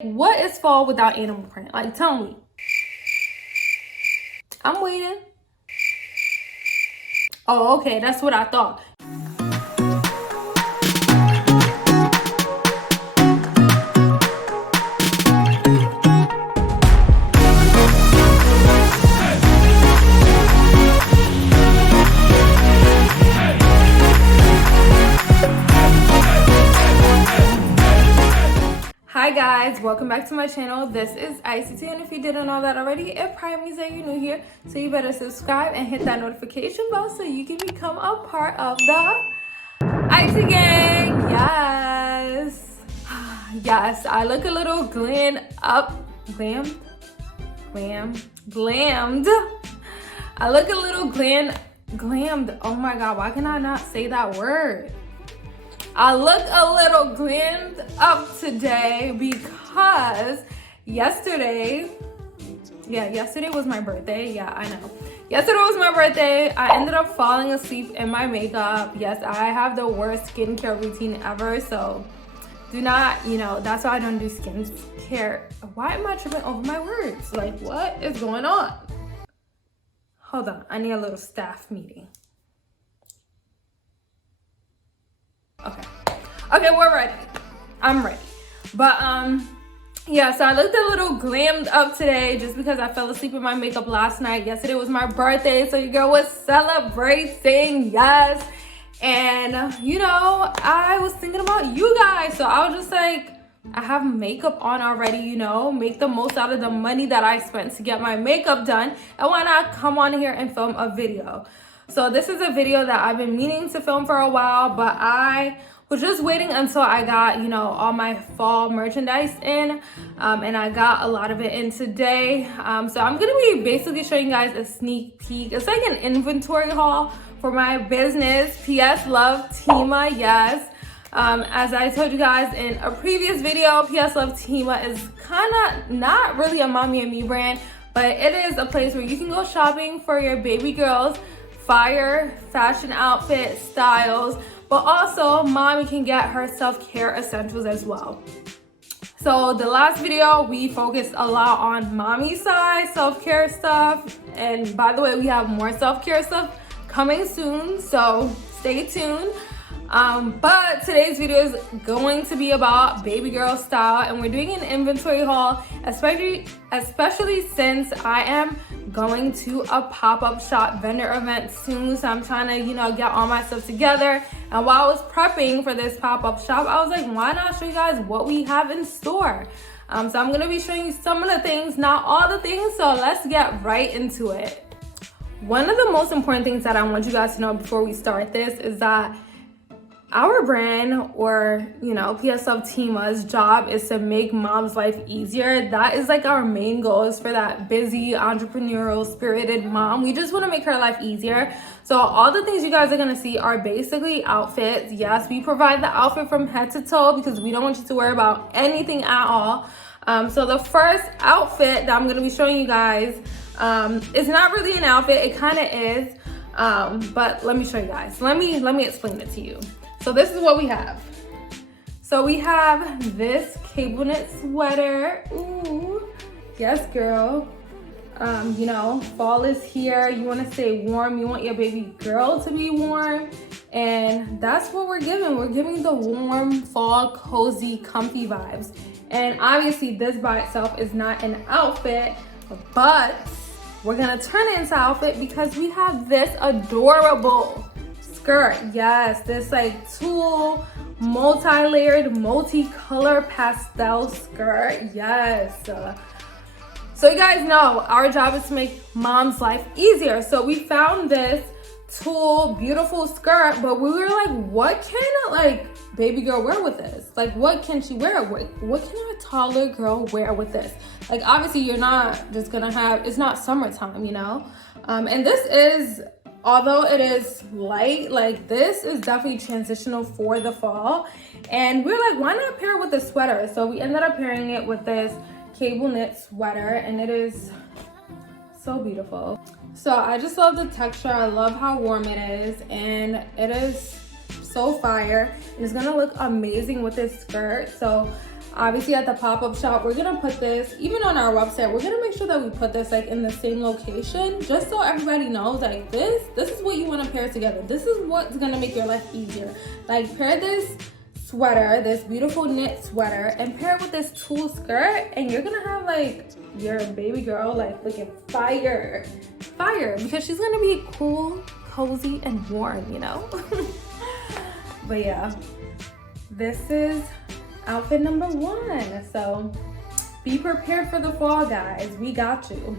What is fall without animal print? Like, tell me. I'm waiting. Oh, okay, that's what I thought. Hi guys, welcome back to my channel. This is ICT, and if you didn't know that already, it probably means that you're new here, so you better subscribe and hit that notification bell so you can become a part of the ICT gang. Yes, I look a little glammed. I look a little glammed. Oh my god, why can I not say that word? I look a little glammed up today because yesterday was my birthday. Yeah, I know. Yesterday was my birthday. I ended up falling asleep in my makeup. Yes, I have the worst skincare routine ever, so do not, that's why I don't do skincare. Why am I tripping over my words? Like, what is going on? Hold on, I need a little staff meeting. Okay, we're ready. I'm ready. But yeah, so I looked a little glammed up today just because I fell asleep in my makeup last night. Yesterday was my birthday, so your girl was celebrating, yes. And I was thinking about you guys, so I was just like, I have makeup on already, make the most out of the money that I spent to get my makeup done, and why not come on here and film a video. So this is a video that I've been meaning to film for a while, but I was just waiting until I got, all my fall merchandise in, and I got a lot of it in today. So I'm gonna be basically showing you guys a sneak peek. It's like an inventory haul for my business, PS Love Tima, yes. As I told you guys in a previous video, PS Love Tima is kind of not really a mommy and me brand, but it is a place where you can go shopping for your baby girls, fire fashion outfit styles, but also mommy can get her self-care essentials as well. So the last video we focused a lot on mommy side self-care stuff, and by the way, we have more self-care stuff coming soon, so stay tuned. But today's video is going to be about baby girl style, and we're doing an inventory haul, especially since I am going to a pop-up shop vendor event soon. So I'm trying to, get all my stuff together. And while I was prepping for this pop-up shop, I was like, why not show you guys what we have in store? So I'm gonna be showing you some of the things, not all the things. So let's get right into it. One of the most important things that I want you guys to know before we start this is that our brand, or PS Love Tima's job, is to make mom's life easier. That is like our main goal, is for that busy, entrepreneurial, spirited mom. We just want to make her life easier. So all the things you guys are going to see are basically outfits. Yes, we provide the outfit from head to toe because we don't want you to worry about anything at all. So the first outfit that I'm going to be showing you guys is not really an outfit. It kind of is, but let me show you guys. Let me explain it to you. So this is what we have. So we have this cable knit sweater. Ooh, yes, girl. Fall is here. You want to stay warm. You want your baby girl to be warm. And that's what we're giving. We're giving the warm, fall, cozy, comfy vibes. And obviously this by itself is not an outfit, but we're going to turn it into an outfit because we have this adorable skirt. Yes, this like tulle, multi-layered, multi-color pastel skirt. Yes. So you guys know our job is to make mom's life easier. So we found this tulle beautiful skirt, but we were like, what can a baby girl wear with this? Like, what can she wear? What can a toddler girl wear with this? Like, obviously you're not just gonna have, it's not summertime, and this is, although it is light, this is definitely transitional for the fall. And we're like, why not pair it with a sweater? So we ended up pairing it with this cable knit sweater, and it is so beautiful. So I just love the texture. I love how warm it is, and it is so fire. And it's gonna look amazing with this skirt. So obviously at the pop-up shop, we're gonna put this, even on our website, we're gonna make sure that we put this like in the same location, just so everybody knows like this is what you want to pair together. This is what's gonna make your life easier. Like pair this sweater, this beautiful knit sweater, and pair it with this tulle skirt, and you're gonna have like your baby girl like looking fire, because she's gonna be cool, cozy, and warm, you know. But yeah, this is outfit number 1. So be prepared for the fall, guys. We got you.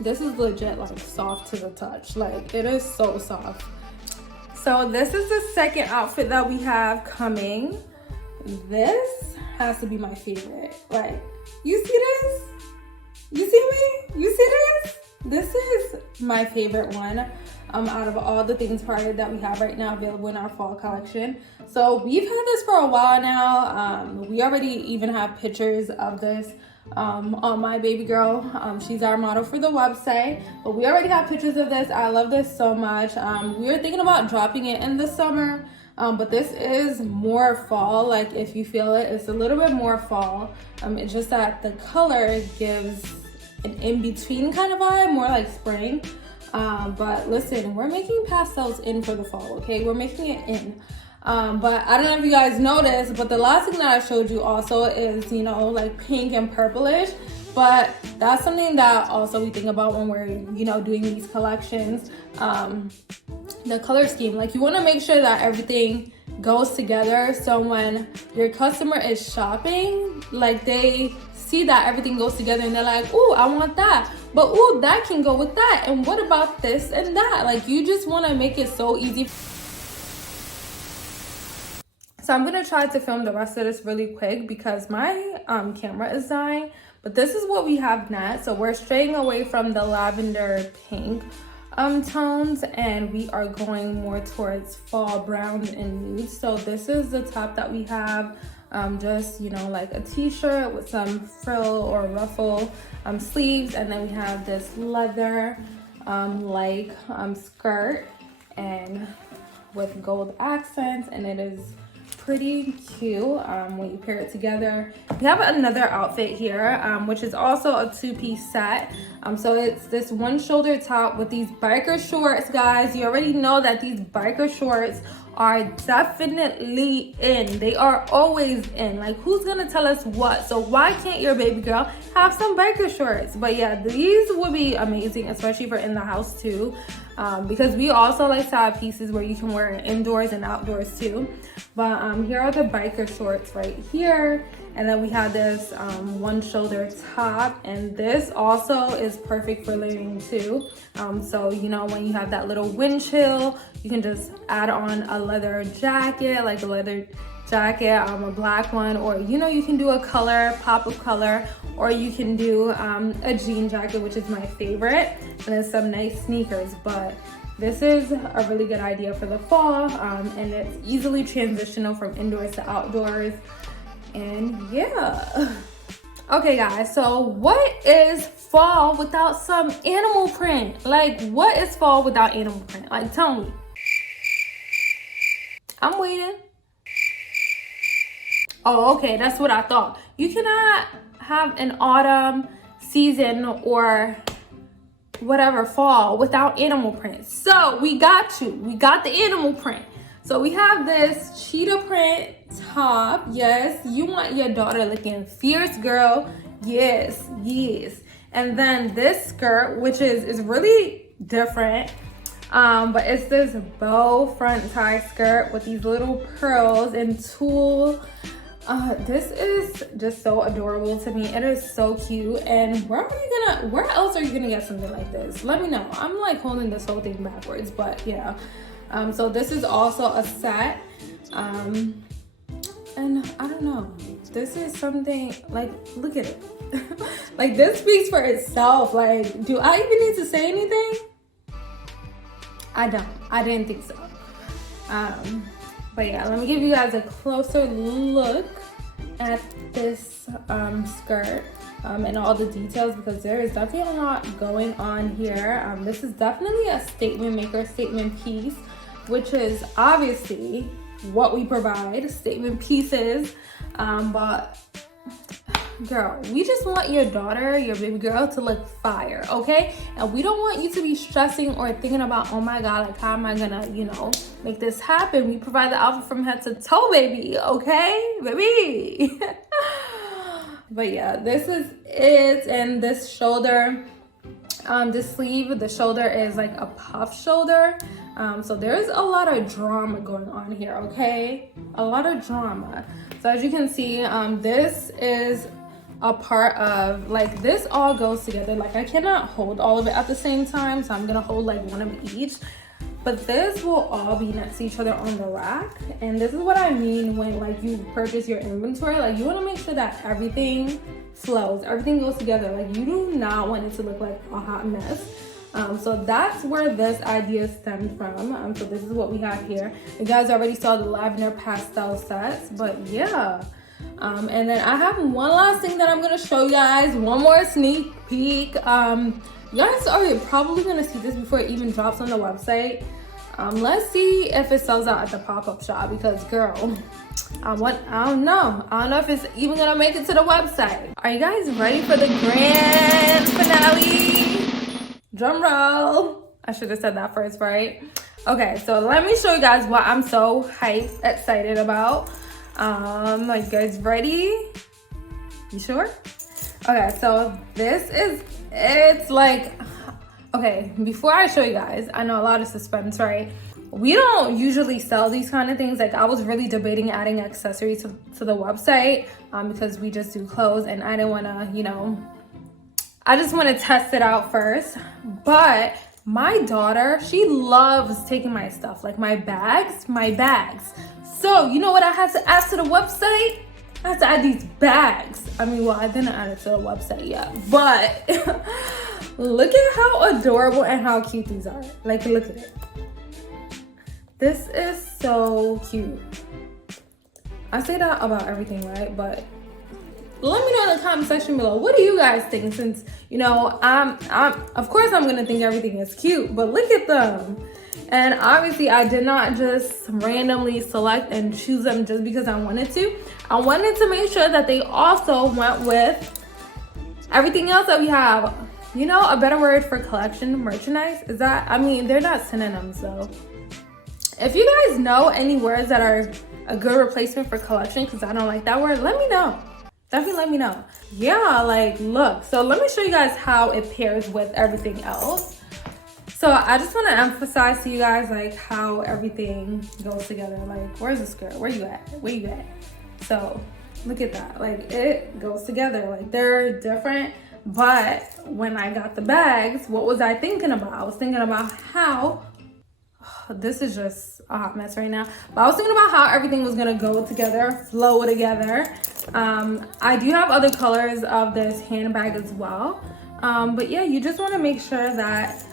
This is legit like soft to the touch. Like it is so soft. So this is the second outfit that we have coming. This has to be my favorite. Like, you see this? You see me? You see this? This is my favorite one out of all the things prior that we have right now available in our fall collection. So we've had this for a while now. We already even have pictures of this on my baby girl. She's our model for the website, but we already have pictures of this. I love this so much. We were thinking about dropping it in the summer, but this is more fall. Like if you feel it, it's a little bit more fall. It's just that the color gives an in-between kind of vibe, more like spring. But listen, we're making pastels in for the fall, okay? We're making it in. But I don't know if you guys noticed, but the last thing that I showed you also is, you know, like pink and purplish. But that's something that also we think about when we're, you know, doing these collections. The color scheme, like you want to make sure that everything goes together, so when your customer is shopping, like they see that everything goes together and they're like, oh, I want that, but oh, that can go with that, and what about this and that? Like you just want to make it so easy. So I'm gonna try to film the rest of this really quick because my camera is dying. But this is what we have next. So we're straying away from the lavender pink tones, and we are going more towards fall brown and nude. So this is the top that we have. Just, you know, like a t-shirt with some frill or ruffle sleeves, and then we have this leather skirt and with gold accents, and it is pretty cute when you pair it together. We have another outfit here, which is also a two-piece set. So it's this one shoulder top with these biker shorts, guys. You already know that these biker shorts are definitely in. They are always in. Like, who's gonna tell us what? So why can't your baby girl have some biker shorts? But yeah, these would be amazing, especially for in the house too, because we also like to have pieces where you can wear it indoors and outdoors too. But here are the biker shorts right here, and then we have this one shoulder top, and this also is perfect for living too. So you know, when you have that little wind chill, you can just add on a leather jacket, like a leather jacket, a black one, or you know, you can do a color, pop of color, or you can do a jean jacket, which is my favorite, and then some nice sneakers. But this is a really good idea for the fall, and it's easily transitional from indoors to outdoors. And yeah. Okay guys, so what is fall without some animal print? Like, what is fall without animal print? Like, tell me. I'm waiting. Oh, okay, that's what I thought. You cannot have an autumn season or whatever fall without animal print. So we got you. We got the animal print. So we have this cheetah print top. Yes, you want your daughter looking fierce, girl. Yes, yes. And then this skirt, which is really different. But it's this bow front tie skirt with these little pearls and tulle. This is just so adorable to me. It is so cute. And where else are you gonna get something like this? Let me know. I'm like holding this whole thing backwards, but yeah. So this is also a set. And I don't know. This is something like, look at it. Like, this speaks for itself. Like, do I even need to say anything? I didn't think so. But yeah, let me give you guys a closer look at this skirt and all the details, because there is definitely a lot going on here. This is definitely a statement maker, statement piece, which is obviously what we provide, statement pieces. But girl, we just want your daughter, your baby girl, to look fire, okay? And we don't want you to be stressing or thinking about, oh my God, like, how am I gonna, you know, make this happen? We provide the outfit from head to toe, baby, okay? Baby. But yeah, this is it. And this shoulder, this sleeve, the shoulder is like a puff shoulder. So there's a lot of drama going on here, okay? A lot of drama. So as you can see, this is a part of, like, this all goes together. Like, I cannot hold all of it at the same time, so I'm gonna hold like one of each. But this will all be next to each other on the rack. And this is what I mean when, like, you purchase your inventory. Like, you want to make sure that everything flows, everything goes together. Like, you do not want it to look like a hot mess. So that's where this idea stemmed from. So this is what we have here. You guys already saw the lavender pastel sets, but yeah. And then I have one last thing that I'm gonna show you guys. One more sneak peek. You guys are probably gonna see this before it even drops on the website. Let's see if it sells out at the pop-up shop, because girl, I don't know if it's even gonna make it to the website. Are you guys ready for the grand finale? Drum roll. I should have said that first, right? Okay, so let me show you guys what I'm so hyped, excited about. Are you guys ready? You sure? Okay, so this is, it's like, okay, before I show you guys, I know a lot of suspense, right? We don't usually sell these kind of things. Like, I was really debating adding accessories to the website because we just do clothes, and I didn't want to, you know, I just want to test it out first. But my daughter, she loves taking my stuff, like my bags. So you know what I had to add to the website? I had to add these bags. I mean, well, I didn't add it to the website yet, but look at how adorable and how cute these are. Like, look at it. This is so cute. I say that about everything, right? But let me know in the comment section below, what do you guys think? Since, you know, I'm of course I'm gonna think everything is cute, but look at them. And obviously I did not just randomly select and choose them just because I wanted to. I wanted to make sure that they also went with everything else that we have. You know, a better word for collection, merchandise, is that, I mean, they're not synonyms though. If you guys know any words that are a good replacement for collection, because I don't like that word, let me know. Definitely let me know. Yeah, like, look. So let me show you guys how it pairs with everything else. So I just want to emphasize to you guys, like, how everything goes together. Like, where's the skirt? Where you at? Where you at? So look at that. Like, it goes together. Like, they're different. But when I got the bags, what was I thinking about? I was thinking about how, this is just a hot mess right now. But I was thinking about how everything was going to go together, flow together. I do have other colors of this handbag as well. But yeah, you just want to make sure that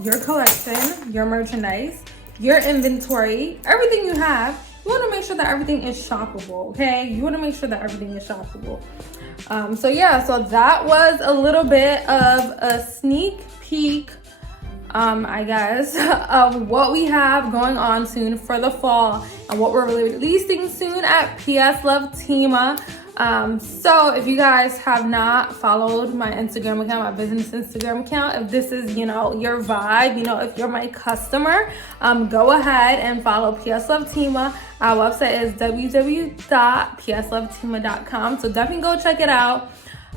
your collection, your merchandise, your inventory, everything you have, you want to make sure that everything is shoppable, okay? You want to make sure that everything is shoppable. So yeah, so that was a little bit of a sneak peek, I guess, of what we have going on soon for the fall and what we're releasing soon at PS Love Tima. So if you guys have not followed my Instagram account, my business Instagram account, if this is, you know, your vibe, you know, if you're my customer, go ahead and follow PS Love Tima. Our website is www.pslovetima.com. So definitely go check it out.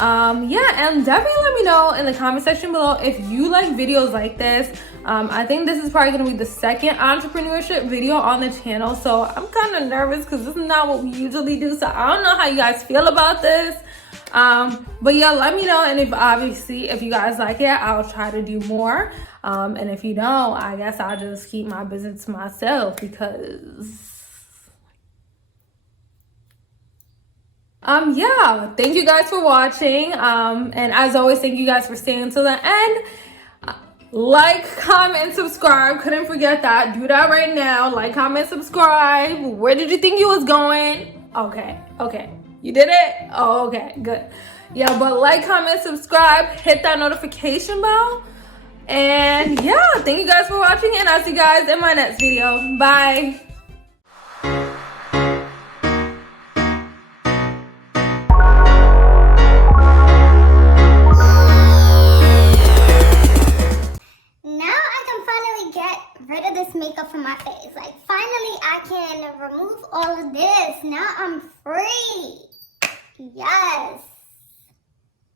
Yeah, and definitely let me know in the comment section below if you like videos like this. I think this is probably going to be the second entrepreneurship video on the channel, so I'm kind of nervous because this is not what we usually do, so I don't know how you guys feel about this. But yeah, let me know, and if you guys like it, I'll try to do more. And if you don't, I guess I'll just keep my business to myself, because yeah, thank you guys for watching. And as always, thank you guys for staying until the end. Like, comment, subscribe. Couldn't forget that. Do that right now. Like, comment, subscribe. Where did you think you was going? Okay. You did it? Oh, okay, good. Yeah, but like, comment, subscribe, hit that notification bell. And yeah, thank you guys for watching, and I'll see you guys in my next video. Bye. on my face. Like, finally I can remove all of this. Now I'm free. Yes.